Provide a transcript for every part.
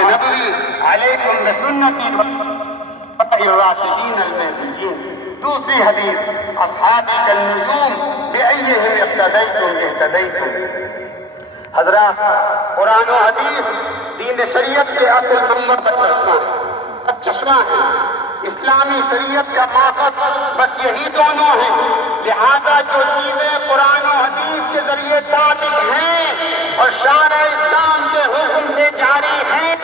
نبوی علیکم بسنتی الراشدین المہدیین. دوسری حدیث اصحابی کالنجوم بأیہم اقتدیتم اہتدیتم. حضرات، قرآن و حدیث دین شریعت کے اصل نمبر پر چشمہ ہے. اسلامی شریعت کا ماخذ بس یہی دونوں ہیں. لہذا جو چیزیں قرآن و حدیث کے ذریعے ثابت ہیں اور شارع اسلام کے حکم سے جاری ہیں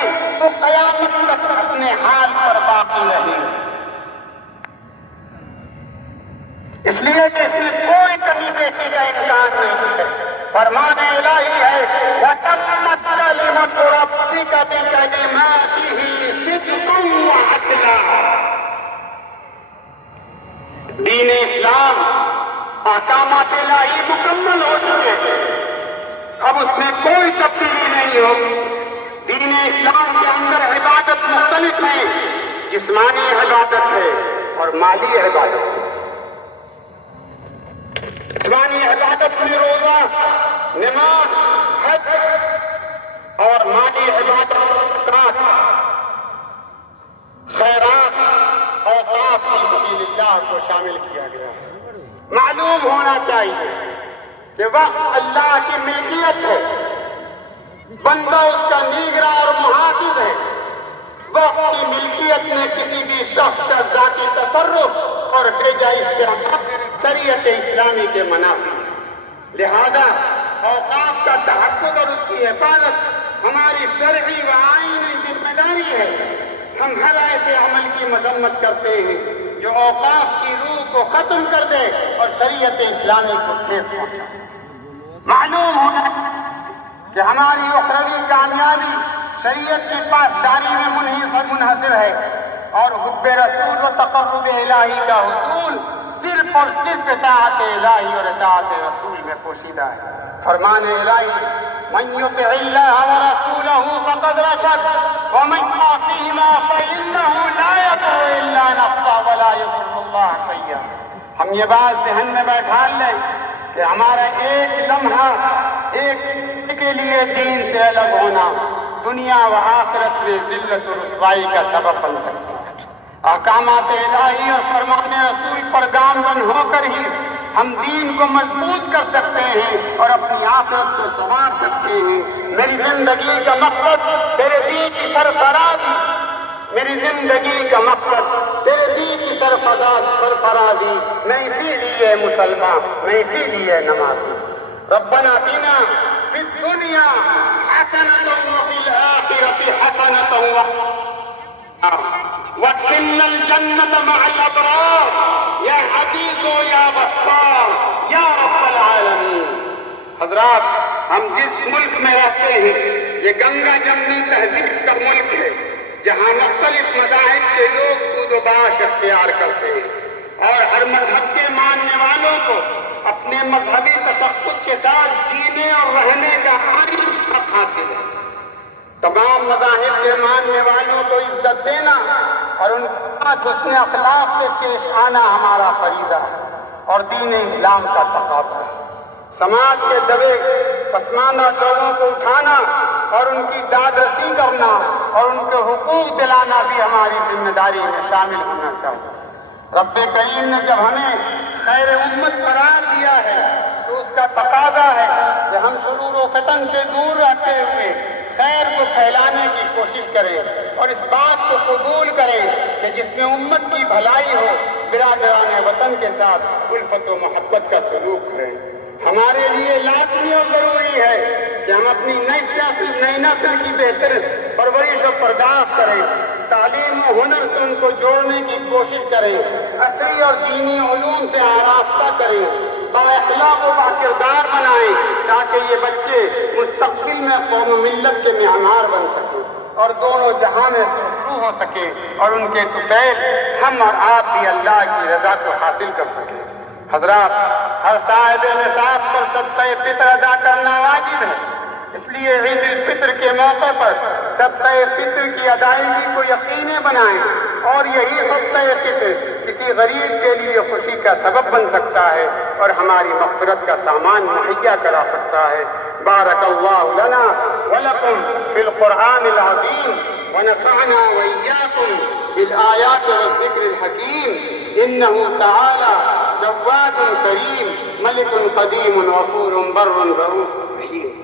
وہ قیامت تک اپنے حال پر باقی رہیں. اس لیے کہ اس میں کوئی کمی بیشی کا امکان نہیں ہے. فرمان الہی ہے وَتَمَّتْ كَلِمَتُ رَبِّكَ بِكَلِمَاتِهِ صِدْقًا وَعَدْلًا. دین اسلام احکامات الہی مکمل ہو چکے ہیں، اب اس میں کوئی تبدیلی نہیں ہوگی. دین اسلام کے اندر عبادت مختلف ہے، جسمانی عبادت ہے اور مالی عبادت ہے. جسمانی عبادت میں روزہ، نماز، حج اور مالی عبادت خیرات، اوقاف فی سبیل اللہ کو شامل کیا گیا ہے. معلوم ہونا چاہیے کہ وقت اللہ کی ملکیت ہے، بندہ اس کا نیگراں اور محافظ ہے. وقت کی ملکیت میں کسی بھی شخص کا ذاتی تصرف اور بھیجا استعمال شریعت اسلامی کے منافی. لہذا اوقاف کا تحفظ اور اس کی حفاظت ہماری شرعی و آئینی ذمہ داری ہے. ہم ہر ایسے عمل کی مذمت کرتے ہیں جو اوقاف کی روح کو ختم کر دے اور شریعت اسلامی کو ٹھیس پہنچائے. معلوم ہونا کہ ہماری اخروی کامیابی شریعت کی پاسداری میں منحصر ہے اور حب رسول و تقرب الہی کا حصول صرف اور صرف اطاعت الہی اور اطاعت رسول میں پوشیدہ ہے. فرمان الہی من یطع اللہ ورسولہ فقد رشد ومن یعصہما فإنہ لا یضر الا نفسہ ولا یضر اللہ شیئا. ہم یہ بات ذہن میں بیٹھا لیں کہ ہمارا ایک لمحہ ایک کے لیے دین سے الگ ہونا دنیا و آخرت میں ذلت و رسوائی کا سبب بن سکتا ہے. احکامات الہی اور فرمان رسول پر گامزن ہو کر ہی ہم دین کو مضبوط کر سکتے ہیں اور اپنی آخرت کو سنوار سکتے ہیں. میری زندگی کا مقصد تیرے دین کی سرفرازی، میری زندگی کا مقصد تیرے دین کی سرفرازی. میں اسی لیے مسلمان، میں اسی لیے نمازی. ربنا اتنا فی الدنیا حسنۃ وفی الآخرۃ حسنۃ وادخلنا الجنة مع الأبرار یا عزیز و یا غفار یا رب العالمین. حضرات، ہم جس ملک میں رہتے ہیں یہ گنگا جمنی تہذیب کا ملک ہے جہاں مختلف مذاہب کے لوگ سود و باش اختیار کرتے ہیں اور ہر مذہب کے ماننے والوں کو اپنے مذہبی تشخص کے ساتھ جینے اور رہنے کا حق حاصل ہے. تمام مذاہب کے ماننے والوں کو عزت دینا اور ان کے ساتھ حسن اخلاق سے پیش آنا ہمارا فریضہ ہے اور دین اسلام کا تقاضا ہے. سماج کے دبے پسماندہ لوگوں کو اٹھانا اور ان کی داد رسی کرنا اور ان کے حقوق دلانا بھی ہماری ذمہ داری میں شامل ہونا چاہیے. رب کریم نے جب ہمیں خیر امت قرار دیا ہے تو اس کا تقاضا ہے کہ ہم شرور و فتن سے دور رہتے ہوئے خیر کو پھیلانے کی کوشش کریں اور اس بات کو قبول کریں کہ جس میں امت کی بھلائی ہو برادران وطن کے ساتھ الفت و محبت کا سلوک کریں. ہمارے لیے لازمی اور ضروری ہے کہ ہم اپنی نئی نسل کی بہتر پرورش و پرداخت کریں، تعلیم و ہنر سے ان کو جوڑنے کی کوشش کریں، عصری اور دینی علوم سے آراستہ کریں، بااخلاق و باکردار بنائیں تاکہ یہ بچے مستقبل میں قوم و ملت کے معمار بن سکیں اور دونوں جہاں میں سرخرو ہو سکیں اور ان کے طفیل ہم اور آپ بھی اللہ کی رضا کو حاصل کر سکیں. حضرات، ہر صاحب نصاب پر صدقہ فطر ادا کرنا واجب ہے. اس لیے عید الفطر کے موقع پر صدقہ فطر کی ادائیگی کو یقینی بنائیں اور یہی صدقہ فطر کسی غریب کے لیے خوشی کا سبب بن سکتا ہے اور ہماری مغفرت کا سامان مہیا کرا سکتا ہے. بارک اللہ لنا ولکم فی القرآن العظیم ونفعنا وإياكم بالآيات والذكر الحكيم. إنه تعالى جواد كريم ملك قديم غفور بر رؤوف رحيم.